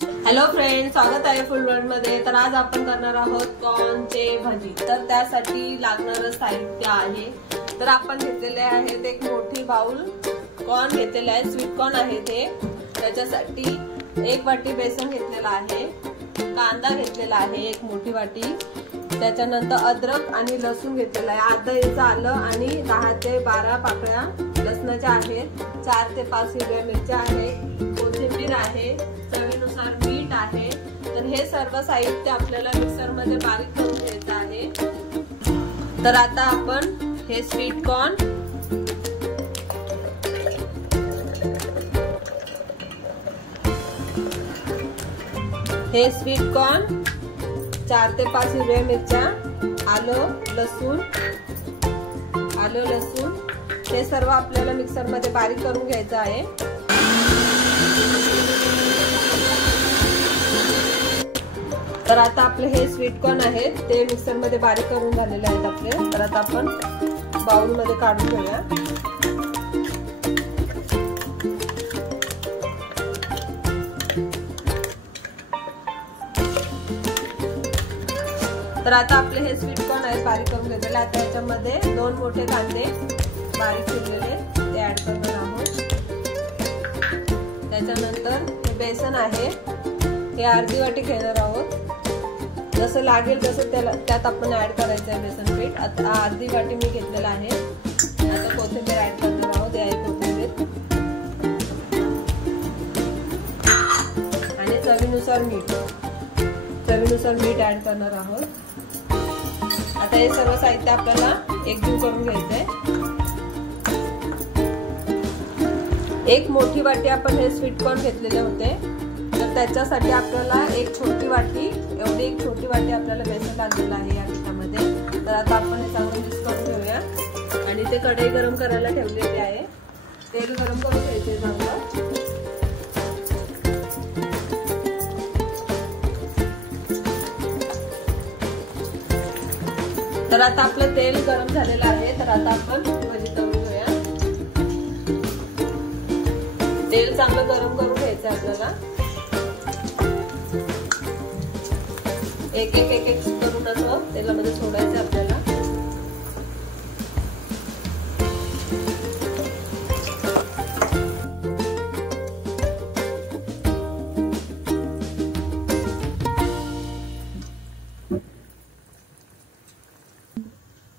Hello friends, स्वागत आहे food world मध्ये। तर आज आपण करणार आहोत कॉर्नचे भजी। तर त्यासाठी लागणारं साहित्य आहे, तर आपण घेतलेले आहेत एक मोठी बाउल कॉर्न घेतलेला आहे, स्वीट कॉर्न आहे ते। त्याच्यासाठी एक वाटी बेसन घेतलेला आहे, कांदा घेतलेला आहे एक मोठी वाटी, त्याच्यानंतर अद्रक आणि लसूण घेतलेला आहे, अर्धा इंच आलं आणि 10 ते 12 पाकळ्या लसणाच्या आहेत, 4 ते 5 हिरव्या मिरच्या आहेत, कोथिंबीर आहे, चवीनुसार मीठ आहे। तर हे सर्व साहित्य आपल्याला मिक्सर मध्ये बारीक करून घ्यायचं आहे। तर आता आपण हे स्वीट कॉर्न स्वीट कॉर्न 4 ते 5 हिरव्या मिरच्या, आलं लसूण हे सर्व आपल्याला मिक्सर मध्ये बारीक करून घ्यायचं आहे। तर आता आपले हे स्वीट कॉर्न आहेत ते मिक्सर मध्ये बारीक करून झालेले आहेत आपले। तर आता आपण बाउल मध्ये काढून घेऊया। तर आता आपले हे स्वीट कॉर्न आहेत बारीक करून घेतलेले। आता याच्यामध्ये 2 मोठे कांदे बारीक चिरलेले ते ऍड करणार आहोत। त्याच्यानंतर हे बेसन आहे, हे अर्धी वाटी घेणार आहोत, जसं लागेल तसं त्यात आपण ऍड करायचं आहे बेसन पीठ। आता अर्धी वाटी मी घेतलेला आहे। आता कोथिंबीर ऍड करणार आहोत, हे आहे कोथिंबीर, आणि चवीनुसार मीठ ऍड करणार आहोत। आता हे सर्व साहित्य आपल्याला एकजीव करून घ्यायचंय। एक मोठी वाटी आपण हे स्वीट कॉर्न घेतलेले होते, तर त्याच्यासाठी आपल्याला एक छोटी वाटी आपल्याला बेसन लागलेलं आहे या पिठामध्ये। तर आता आपण हे चांगलं मिक्स करून घेऊया, आणि ते कढई गरम करायला ठेवलेली आहे, तेल गरम करून घ्यायचे चांगलं। तर आता आपलं तेल गरम झालेलं आहे, तर आता आपण भजी तळून घेऊया। तेल चांगलं गरम करून घ्यायचं आपल्याला, एक करून असं तेलामध्ये सोडायचं आपल्याला।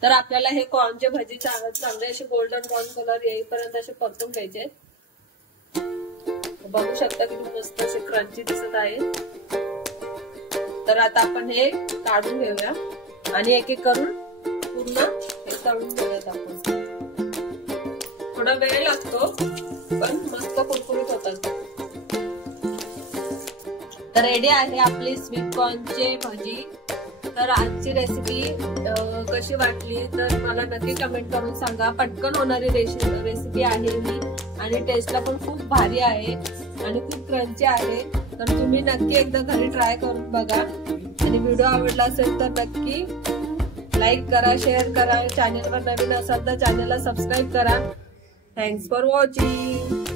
तर आपल्याला हे कॉर्नचे भजी चांगले असे गोल्डन ब्राउन कलर येईपर्यंत असे परतून घ्यायचे। बघू शकता किती मस्त असे क्रंची दिसत आहे। तर आता आपण हे काढून घेऊया आणि एक करून पूर्ण हे तळून घेऊयात आपण। थोडा वेळ लागतो पण मस्त कुरकुरीत होतात। तर रेडी आहे आपली स्वीट कॉर्नचे भजी। तर आजची रेसिपी कशी वाटली तर मला नक्की कमेंट करून सांगा। पटकन होणारी रेसिपी आहे ही, आणि टेस्टला पण खूप भारी आहे आणि खूप क्रंची आहे। तर तुम्ही नक्की एकदा घरी ट्राय करून बघा, आणि व्हिडिओ आवडला असेल तर नक्की लाईक करा, शेअर करा, चॅनलवर नवीन असाल तर चॅनलला सबस्क्राईब करा। Thanks for watching.